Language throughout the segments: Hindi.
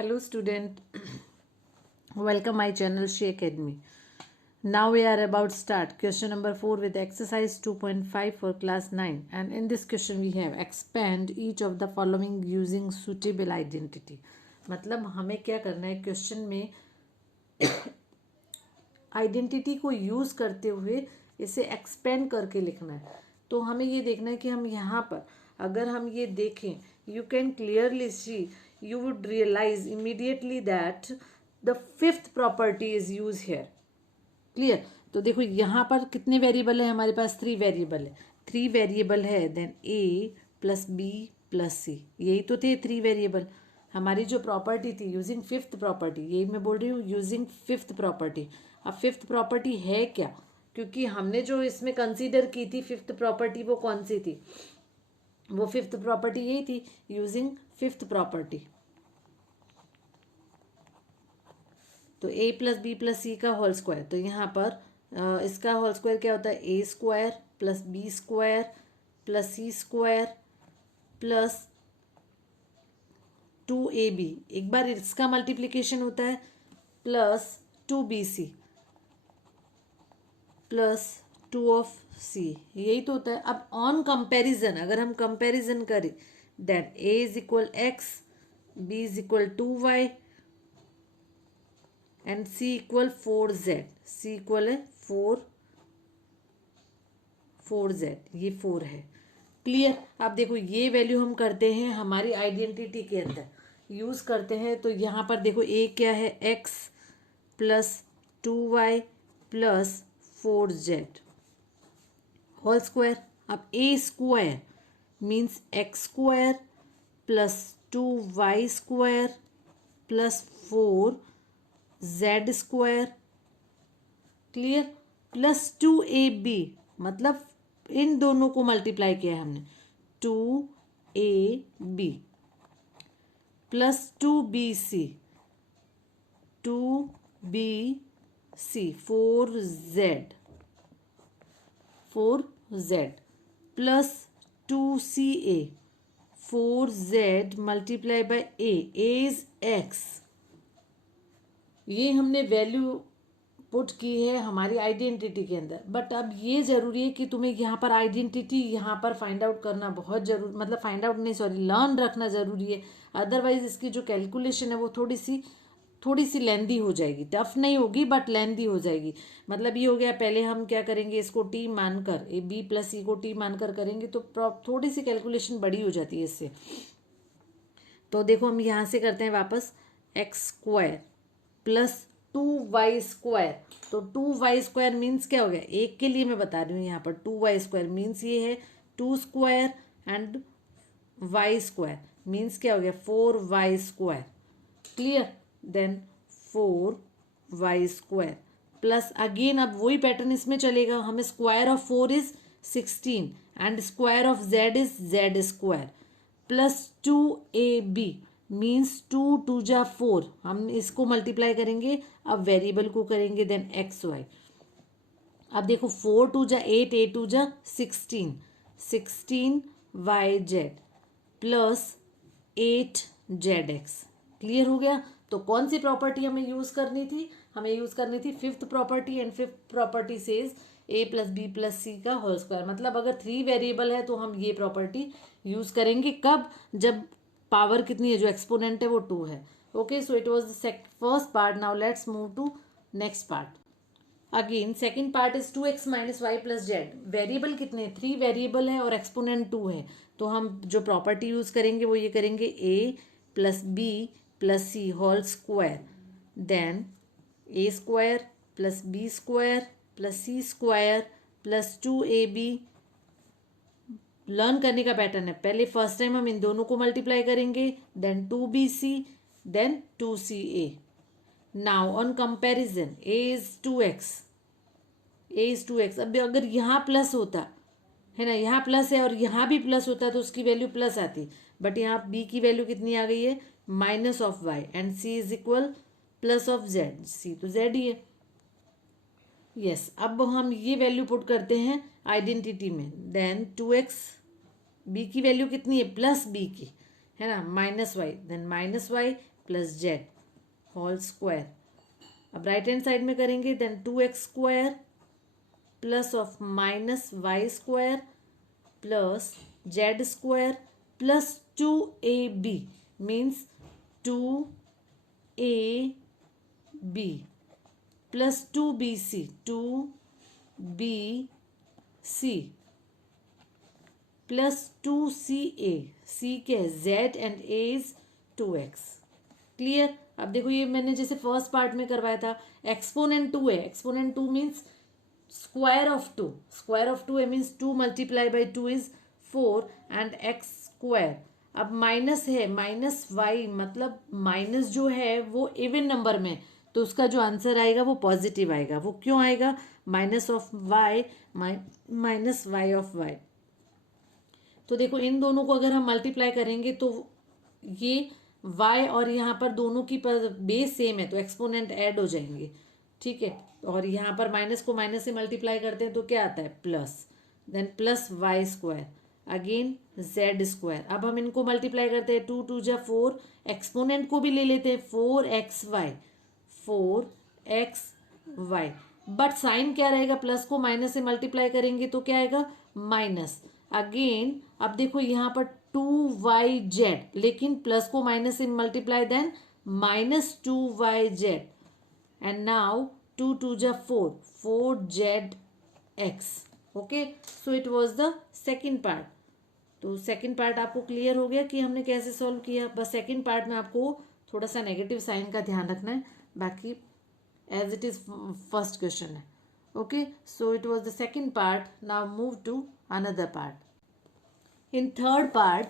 Hello student, welcome my channel She Academy. Now we are about start question number 4 with exercise 2.5 for class 9, and in this question we have expand each of the following using suitable identity. मतलब हमें क्या करना है क्वेश्चन में आइडेंटिटी को यूज़ करते हुए इसे एक्सपेंड करके लिखना है. तो हमें ये देखना है कि हम यहाँ पर अगर हम ये देखें, you can clearly C, you would realize immediately that the fifth property is used here. Clear. तो देखो यहाँ पर कितने वेरिएबल है हमारे पास, 3 वेरिएबल है. 3 वेरिएबल है, देन ए प्लस बी प्लस सी, यही तो थे 3 वेरिएबल. हमारी जो प्रॉपर्टी थी यूजिंग फिफ्थ प्रॉपर्टी, यही मैं बोल रही हूँ यूजिंग फिफ्थ प्रॉपर्टी. अब फिफ्थ प्रॉपर्टी है क्या, क्योंकि हमने जो इसमें कंसीडर की थी फिफ्थ प्रॉपर्टी वो कौन सी थी, वो फिफ्थ प्रॉपर्टी यही थी यूजिंग फिफ्थ प्रॉपर्टी. तो ए प्लस बी प्लस सी का होल स्क्वायर, तो यहाँ पर इसका होल स्क्वायर क्या होता है, A square plus B square plus C square plus 2ab, एक बार इसका मल्टीप्लिकेशन होता है, प्लस 2bc प्लस 2 ऑफ सी, यही तो होता है. अब ऑन कंपैरिजन अगर हम कंपैरिजन करें, then a is equal x, b is equal 2y and c equal 4z. c equal है 4z, ये 4 है. क्लियर. आप देखो ये वैल्यू हम करते हैं हमारी आइडेंटिटी के अंदर यूज़ करते हैं. तो यहाँ पर देखो a क्या है, x plus 2y plus 4z whole square. अब a square means x square plus 2y square plus 4z square. Clear. Plus 2ab, मतलब इन दोनों को मल्टीप्लाई किया है हमने, 2ab plus 2bc 4z plus 2ca 4z multiply by a is x. ये हमने वैल्यू पुट की है हमारी आइडेंटिटी के अंदर. बट अब ये ज़रूरी है कि तुम्हें यहाँ पर आइडेंटिटी यहाँ पर फाइंड आउट करना बहुत जरूरी, मतलब फाइंड आउट नहीं सॉरी लर्न रखना ज़रूरी है. अदरवाइज इसकी जो कैलकुलेशन है वो थोड़ी सी लेंदी हो जाएगी. टफ नहीं होगी बट लेंदी हो जाएगी. मतलब ये हो गया, पहले हम क्या करेंगे, इसको टी मानकर ए बी प्लस सी को टी मानकर करेंगे तो थोड़ी सी कैलकुलेशन बड़ी हो जाती है इससे. तो देखो हम यहाँ से करते हैं वापस, x square plus 2y square. तो 2y स्क्वायर मीन्स क्या हो गया, एक के लिए मैं बता रही हूँ यहाँ पर 2y स्क्वायर मीन्स ये है 2 square and y square means क्या हो गया 4y square. Clear. Then 4y square plus again अब वही पैटर्न इसमें चलेगा, हमें square of 4 is 16 and square of z is z square plus 2ab means 2 2 जा 4, हम इसको मल्टीप्लाई करेंगे, अब वेरिएबल को करेंगे, देन एक्स वाई. अब देखो 4 2 जा 8 8 2 जा 16 16yz प्लस 8zx. क्लियर हो गया. तो कौन सी प्रॉपर्टी हमें यूज़ करनी थी, हमें यूज़ करनी थी fifth property. And fifth property says a plus B plus C का होल स्क्वायर. मतलब अगर 3 वेरिएबल है तो हम ये प्रॉपर्टी यूज़ करेंगे. कब, जब पावर कितनी है, जो एक्सपोनेंट है वो 2 है. Okay, so it was the first part. Now let's move to next part. Again second part is 2x minus y plus z. Variable कितने, 3 वेरिएबल है और एक्सपोनेंट 2 है. तो हम जो प्रॉपर्टी यूज़ करेंगे वो ये करेंगे, a plus B plus C whole square, then a square plus B square plus C square plus 2ab. Learn करने का पैटर्न है, पहले फर्स्ट टाइम हम इन दोनों को मल्टीप्लाई करेंगे, then 2bc then 2ca. Now on comparison a is 2x. अब अगर यहाँ प्लस होता है ना, यहाँ प्लस है और यहाँ भी प्लस होता तो उसकी वैल्यू प्लस आती. बट यहाँ b की वैल्यू कितनी आ गई है, minus of y and c is equal plus of z. c तो z ही है. यस. अब हम ये वैल्यू पुट करते हैं आइडेंटिटी में, देन 2x, b की वैल्यू कितनी है, प्लस b की है ना, minus y, then minus y plus z whole square. अब राइट हैंड साइड में करेंगे then 2x square plus of minus y square plus Z square plus 2ab means 2ab plus 2bc plus 2ca, c के z and a is 2x। Clear. अब देखो ये मैंने जैसे फर्स्ट पार्ट में करवाया था, एक्सपोनेंट 2 है, exponent 2 means square of 2, square of 2 है means 2 multiply by 2 is 4 and x square. अब माइनस है, माइनस वाई मतलब माइनस जो है वो इवन नंबर में, तो उसका जो आंसर आएगा वो पॉजिटिव आएगा। वो क्यों आएगा? Minus of y minus y of y. तो देखो इन दोनों को अगर हम मल्टीप्लाई करेंगे तो ये y और यहाँ पर दोनों की बेस सेम है तो एक्सपोनेंट ऐड हो जाएंगे, ठीक है। और यहाँ पर माइनस को माइनस से मल्टीप्लाई करते हैं तो क्या आता है? Plus, then plus y square again z square. अब हम इनको मल्टीप्लाई करते हैं, 2 2 जा 4, एक्सपोनेंट को भी ले लेते हैं 4xy, बट साइन क्या रहेगा? प्लस को माइनस से मल्टीप्लाई करेंगे तो क्या आएगा? माइनस। अगेन अब देखो यहाँ पर 2yz, लेकिन प्लस को माइनस से multiply then minus 2yz and now 2 2 जा 4, 4zx। Okay, so it was the second part. तो सेकंड पार्ट आपको क्लियर हो गया कि हमने कैसे सॉल्व किया। बस सेकंड पार्ट में आपको थोड़ा सा नेगेटिव साइन का ध्यान रखना है, बाकी as it is first question है। Okay, so it was the second part. Now move to another part. In third part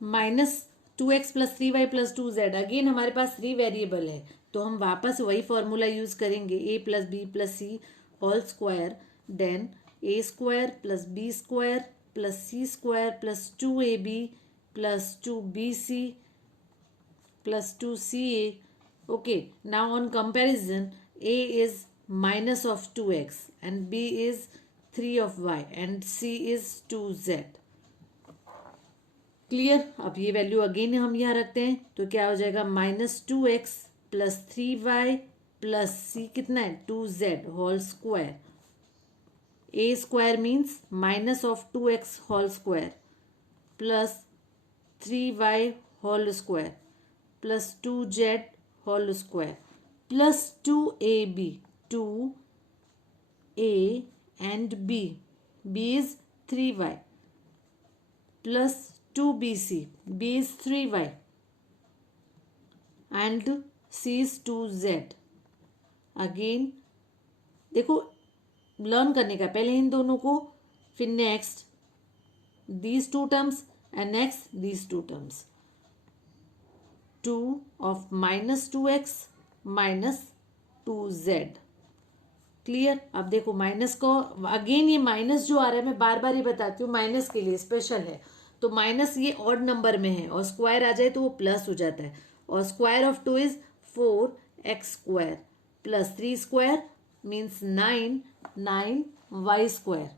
minus 2x plus 3y plus 2z, again हमारे पास 3 वेरिएबल है तो हम वापस वही फॉर्मूला यूज करेंगे, a plus B plus C whole square, then a square plus b square plus c square plus 2ab plus 2bc plus 2ca। Okay, now on comparison a is minus of 2x and b is 3 of y and c is 2z। Clear. अब ये वैल्यू अगेन हम यहाँ रखते हैं तो क्या हो जाएगा? Minus 2x plus 3y plus c कितना है? 2z whole square. a square means minus of 2x whole square plus 3y whole square plus 2z whole square plus 2ab, 2a and b is 3y plus 2bc, b is 3y and c is 2z। Again देखो लर्न करने का, पहले इन दोनों को, फिर next these two terms and next these two terms. 2 of minus 2x minus 2z। Clear. अब देखो माइनस को अगेन, ये माइनस जो आ रहा है मैं बार बार ही बताती हूँ, माइनस के लिए स्पेशल है। तो माइनस ये ऑड नंबर में है और स्क्वायर आ जाए तो वो प्लस हो जाता है, और square of 2 is 4x square plus 3 square means 9y square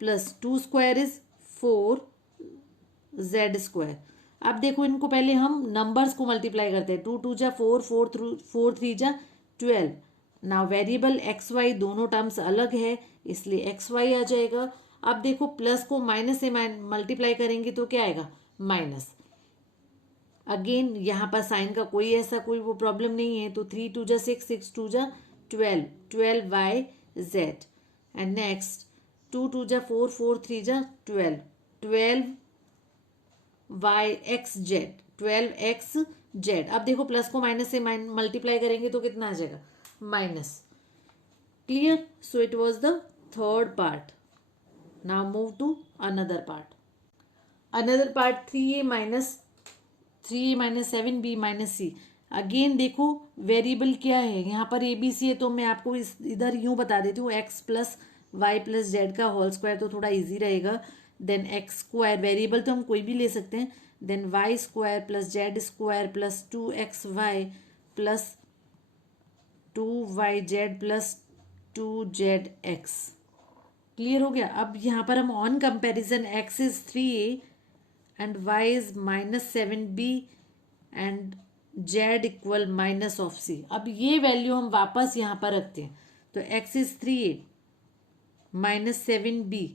plus 2 square is 4z square. अब देखो इनको पहले हम नंबर्स को मल्टीप्लाई करते हैं, 2 2 जा 4, 4 3 जा 12। नाउ वेरिएबल एक्स वाई दोनों टर्म्स अलग है इसलिए एक्स वाई आ जाएगा। अब देखो प्लस को माइनस से मल्टीप्लाई करेंगे तो क्या आएगा? माइनस। अगेन यहाँ पर साइन का कोई ऐसा कोई वो प्रॉब्लम नहीं है, तो 3 2 जा 6, 6 2 जा 12, 12y z एंड नेक्स्ट 2 2 जा 4, 4 3 जा 12, 12y x z। अब देखो प्लस को माइनस से मल्टीप्लाई करेंगे तो कितना आ जाएगा? Minus. Clear. So it was the third part. Now move to another part. Another part 3a minus 7b minus c। Again देखो वेरिएबल क्या है यहाँ पर, ए बी सी है तो मैं आपको इधर यूं बता देती हूँ, x plus y plus z का होल स्क्वायर तो थोड़ा इजी रहेगा। देन एक्स स्क्वायर, वेरिएबल तो हम कोई भी ले सकते हैं, then Y square plus Z square plus 2xy plus 2yz plus 2zx। Clear हो गया। अब यहाँ पर हम on comparison x is 3a and y is minus 7b and Z equal minus of C. अब ये वैल्यू हम वापस यहाँ पर रखते हैं, तो x is 3a minus 7b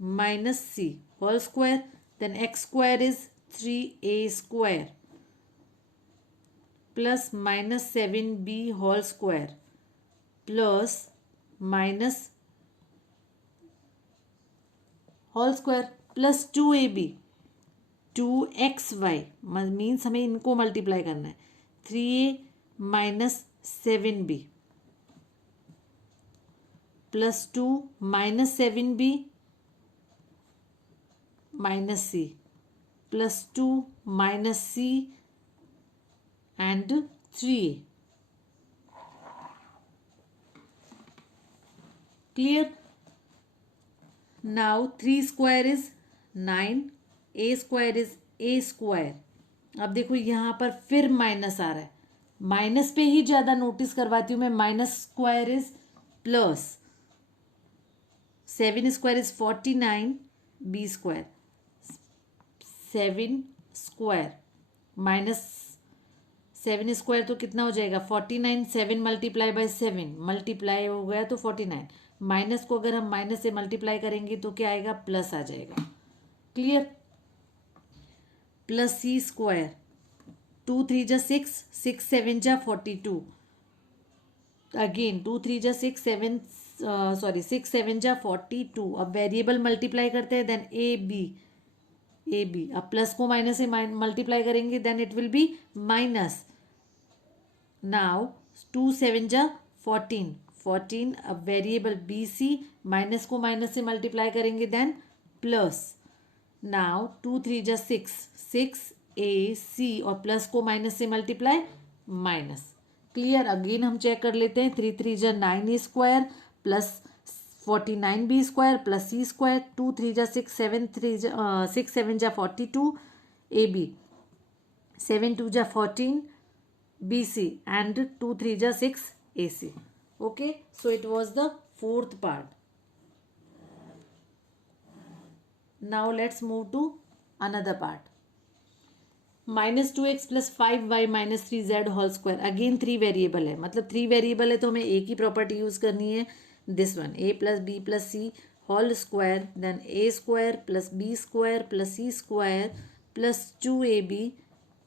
minus c whole square, then x square is 3a square plus minus 7b whole square plus minus whole square plus 2ab 2xy means हमें इनको मल्टीप्लाई करना है, 3a minus 7b plus 2 minus 7b minus c plus 2 minus c and 3a। Clear? Now 3 square is 9, A square is a square. अब देखो यहाँ पर फिर माइनस आ रहा है, माइनस पे ही ज़्यादा नोटिस करवाती हूँ मैं। Minus square is plus 7 square is 49 B square, 7 square minus 7 square तो कितना हो जाएगा 49, 7 मल्टीप्लाई बाय 7 मल्टीप्लाई हो गया तो 49, माइनस को अगर हम माइनस से मल्टीप्लाई करेंगे तो क्या आएगा प्लस आ जाएगा। क्लियर? प्लस सी स्क्वायर 2 3 जा 6, 6 7 जा 42, अगेन 2 3 जा 6 7 सॉरी 6 7 जा 42। अब वेरिएबल मल्टीप्लाई करते हैं, देन ए बी। अब प्लस को माइनस से मल्टीप्लाई करेंगे then it will be minus. Now 2 7 जा 14, 14। अब वेरिएबल बी सी, माइनस को माइनस से मल्टीप्लाई करेंगे देन प्लस। नाउ 2 3 जा 6, 6 ए सी और प्लस को माइनस से मल्टीप्लाई माइनस। क्लियर? अगेन हम चेक कर लेते हैं, 3 3 जा 9 ए square plus 49 B square plus सी स्क्वायर, 2 3 जा 6, 6 7 जा 42 ए बी, 7 2 जा 14 बी सी एंड 2 3 जा 6 A C. Okay, so it was the fourth part. Now let's move to another part. Minus 2x plus 5y minus 3z whole square. Again 3 variable है, मतलब 3 वेरिएबल है तो हमें एक ही प्रॉपर्टी यूज करनी है, this one, a plus B plus C whole square, then a square plus B square plus C square plus 2ab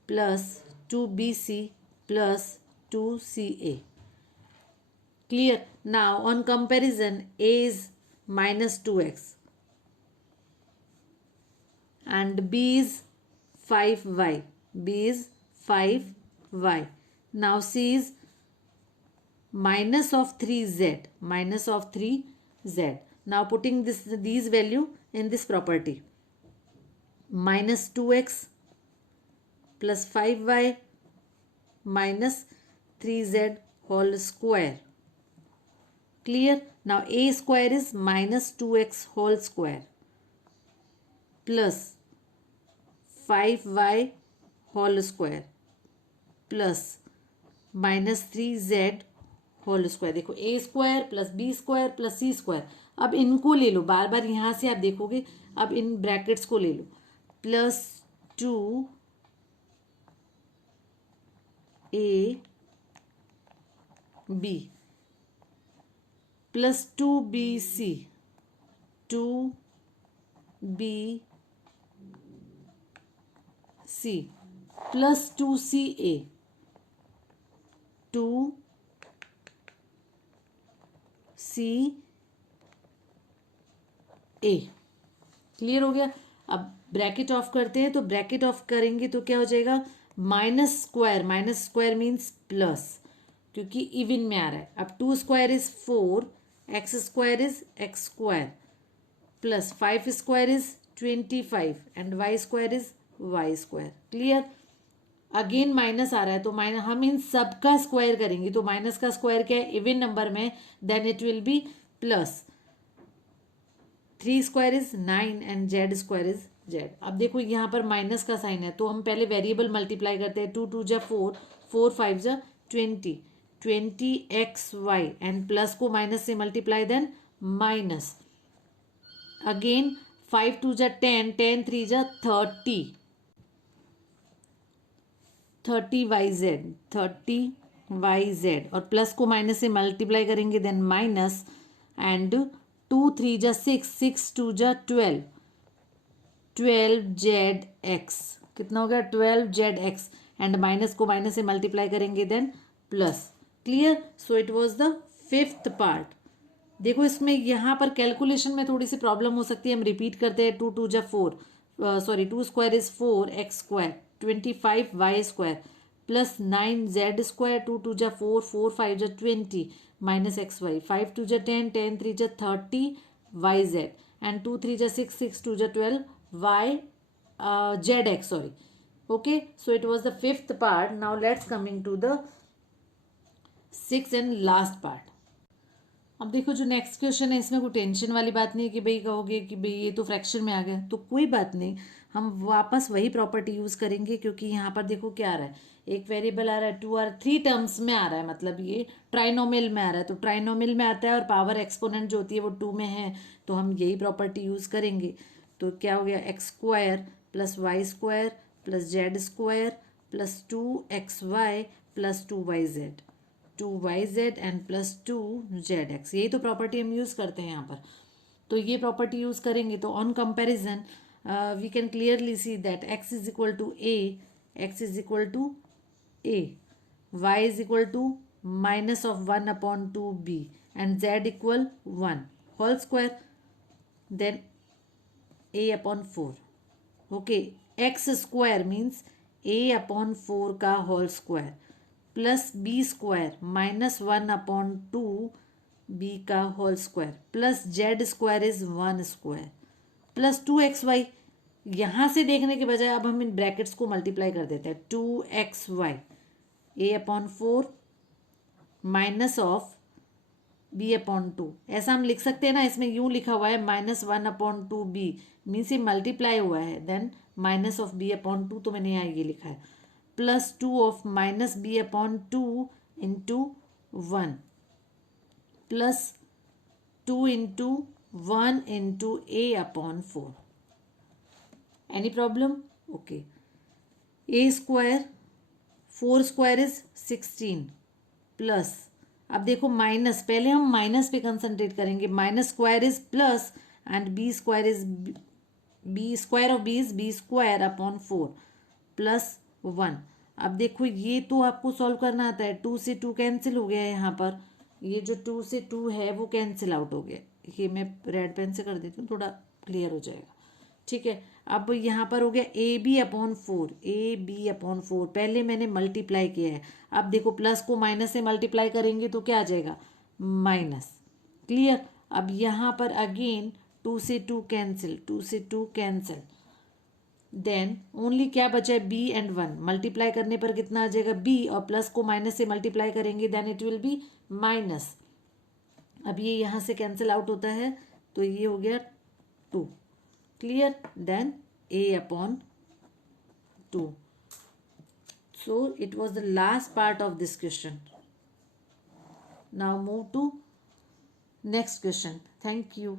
plus 2bc plus 2ca. Clear? Now on comparison, a is minus 2x and b is 5y. b is 5y. Now c is minus of 3z, minus of 3z. Now putting these value in this property, minus 2x plus 5y minus 3z whole square. Clear? Now a square is minus 2x whole square plus 5y whole square plus minus 3z whole square. देखो a square plus B square plus C square, अब इनको ले लो, बार बार यहाँ से आप देखोगे, अब इन ब्रैकेट्स को ले लो, plus 2 a b plus 2bc 2bc plus 2ca 2ca। Clear हो गया? अब ब्रैकेट ऑफ करते हैं, तो ब्रैकेट ऑफ करेंगे तो क्या हो जाएगा, माइनस स्क्वायर मीन्स प्लस, क्योंकि इवन में आ रहा है। अब 2 square is 4, X square is X square plus 5 square is 25 and Y square is Y square. Clear? Again minus आ रहा है तो माइनस, हम इन सब का स्क्वायर करेंगे तो माइनस का स्क्वायर क्या है, इवन नंबर में, then it will be plus. 3 square is 9 and z square is z. अब देखो यहाँ पर माइनस का साइन है तो हम पहले वेरिएबल मल्टीप्लाई करते हैं, 2 2 जा 4, 4 5 जा 20, 20xy एंड प्लस को माइनस से मल्टीप्लाई देन माइनस, अगेन 5 2 जा 10, 10 3 जा 30, 30yz, 30yz, और प्लस को माइनस से मल्टीप्लाई करेंगे देन माइनस, एंड 2 3 जा 6, 6 2 जा 12, 12zx, कितना हो गया 12zx, एंड माइनस को माइनस से मल्टीप्लाई करेंगे then plus. Clear? So it was the fifth part. देखो इसमें यहाँ पर कैलकुलेशन में थोड़ी सी प्रॉब्लम हो सकती है, हम रिपीट करते हैं। 2 2 जा 4, sorry 2 square is 4x square, 25y square plus 9z square, 2 2 जा 4, 4 5 जा 20 माइनस xy, 5 2 जा 10, 10 3 जा 30yz, एंड 2 3 जा 6, 6 2 जा 12y zx, sorry. Okay, so it was the fifth part. Now let's coming to the sixth and last part. अब देखो जो नेक्स्ट क्वेश्चन है इसमें कोई टेंशन वाली बात नहीं है कि भाई कहोगे कि भाई ये तो फ्रैक्शन में आ गया, तो कोई बात नहीं, हम वापस वही प्रॉपर्टी यूज़ करेंगे, क्योंकि यहाँ पर देखो क्या आ रहा है, एक वेरिएबल आ रहा है, 2 और 3 टर्म्स में आ रहा है, मतलब ये ट्राइनोमियल में आ रहा है, तो ट्राइनोमियल में आता है और पावर एक्सपोनेंट जो होती है वो 2 में है, तो हम यही प्रॉपर्टी यूज़ करेंगे। तो क्या हो गया, x square plus y square plus Z square plus 2xy plus 2yz, 2yz and plus 2zx, यही तो प्रॉपर्टी हम यूज़ करते हैं यहाँ पर। तो ये प्रॉपर्टी यूज़ करेंगे तो on comparison we can clearly see that x is equal to a, x is equal to a, y is equal to minus of 1/2b and z equal 1 whole square, then a/4। Okay, X square means a/4 का whole square plus B square minus 1/2 बी का whole square plus Z square is 1 square plus 2xy। यहाँ से देखने के बजाय अब हम इन ब्रैकेट्स को मल्टीप्लाई कर देते हैं, 2xy a/4 minus of b/2, ऐसा हम लिख सकते हैं ना, इसमें यूं लिखा हुआ है -1/2b मीन्स ये मल्टीप्लाई हुआ है, देन माइनस ऑफ b/2, तो मैंने यहाँ ये लिखा है plus 2 of minus b/2 into 1 plus 2 into 1 into a/4। Any problem? Okay, a square 4 square is 16 plus, अब देखो माइनस, पहले हम माइनस पे कंसंट्रेट करेंगे, minus square is plus and b square is b square of b is b square upon 4 plus 1। अब देखो ये तो आपको सॉल्व करना आता है, 2 से 2 कैंसिल हो गया है, यहाँ पर ये जो 2 से 2 है वो कैंसिल आउट हो गया, ये मैं रेड पेन से कर देती हूँ, थोड़ा क्लियर हो जाएगा। ठीक है, अब यहाँ पर हो गया ab/4, ab/4, पहले मैंने मल्टीप्लाई किया है, अब देखो प्लस को माइनस से मल्टीप्लाई करेंगे तो क्या आ जाएगा, माइनस। क्लियर? अब यहाँ पर अगेन 2 से 2 कैंसिल, 2 से 2 कैंसिल, देन ओनली क्या बचा है, b एंड 1, मल्टीप्लाई करने पर कितना आ जाएगा b, और प्लस को माइनस से मल्टीप्लाई करेंगे then it will be minus. अब ये यहाँ से कैंसिल आउट होता है तो ये हो गया 2। Clear? Then a/2। So it was the last part of this question. Now move to next question. Thank you.